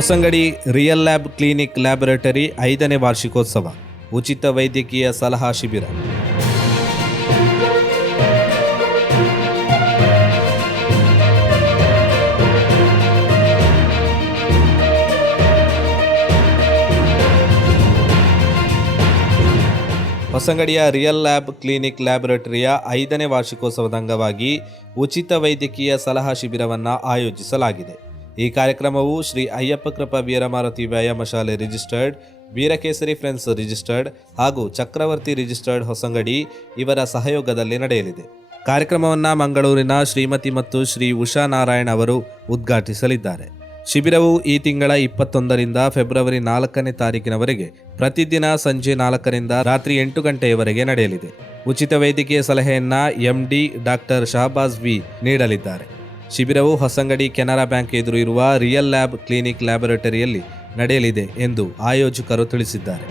Hosangadi real lab clinic laboratory 5ನೇ ವಾರ್ಷಿಕೋತ್ಸವ ಉಚಿತ ವೈದ್ಯಕೀಯ ಸಲಹಾ ಶಿಬಿರ. ಹೊಸಂಗಡಿಯ ರಿಯಲ್ ಲ್ಯಾಬ್ ಕ್ಲಿನಿಕ್ ಲ್ಯಾಬೊರೇಟರಿಯ 5ನೇ ವಾರ್ಷಿಕೋತ್ಸವದ ಅಂಗವಾಗಿ ಉಚಿತ ವೈದ್ಯಕೀಯ ಸಲಹಾ ಶಿಬಿರವನ್ನು ಆಯೋಜಿಸಲಾಗಿದೆ. ಈ ಕಾರ್ಯಕ್ರಮವು ಶ್ರೀ ಅಯ್ಯಪ್ಪ ಕೃಪಾ ವೀರಮಾರುತಿ ವ್ಯಾಯಾಮ ಶಾಲೆ ರಿಜಿಸ್ಟರ್ಡ್, ವೀರಕೇಸರಿ ಫ್ರೆಂಡ್ಸ್ ರಿಜಿಸ್ಟರ್ಡ್ ಹಾಗೂ ಚಕ್ರವರ್ತಿ ರಿಜಿಸ್ಟರ್ಡ್ ಹೊಸಂಗಡಿ ಇವರ ಸಹಯೋಗದಲ್ಲಿ ನಡೆಯಲಿದೆ. ಕಾರ್ಯಕ್ರಮವನ್ನು ಮಂಗಳೂರಿನ ಶ್ರೀಮತಿ ಮತ್ತು ಶ್ರೀ ಉಷಾ ನಾರಾಯಣ್ ಅವರು ಉದ್ಘಾಟಿಸಲಿದ್ದಾರೆ. ಶಿಬಿರವು ಈ ತಿಂಗಳ 21ರಿಂದ ಫೆಬ್ರವರಿ 4ನೇ ತಾರೀಕಿನವರೆಗೆ ಪ್ರತಿದಿನ ಸಂಜೆ 4ರಿಂದ ರಾತ್ರಿ 8 ಗಂಟೆಯವರೆಗೆ ನಡೆಯಲಿದೆ. ಉಚಿತ ವೈದ್ಯಕೀಯ ಸಲಹೆಯನ್ನು MD ಡಾಕ್ಟರ್ ಶಹಬಾಜ್ ವಿ ನೀಡಲಿದ್ದಾರೆ. ಶಿಬಿರವು ಹೊಸಂಗಡಿ ಕೆನರಾ ಬ್ಯಾಂಕ್ ಎದುರು ಇರುವ ರಿಯಲ್ ಲ್ಯಾಬ್ ಕ್ಲಿನಿಕ್ ಲ್ಯಾಬೊರೇಟರಿಯಲ್ಲಿ ನಡೆಯಲಿದೆ ಎಂದು ಆಯೋಜಕರು ತಿಳಿಸಿದ್ದಾರೆ.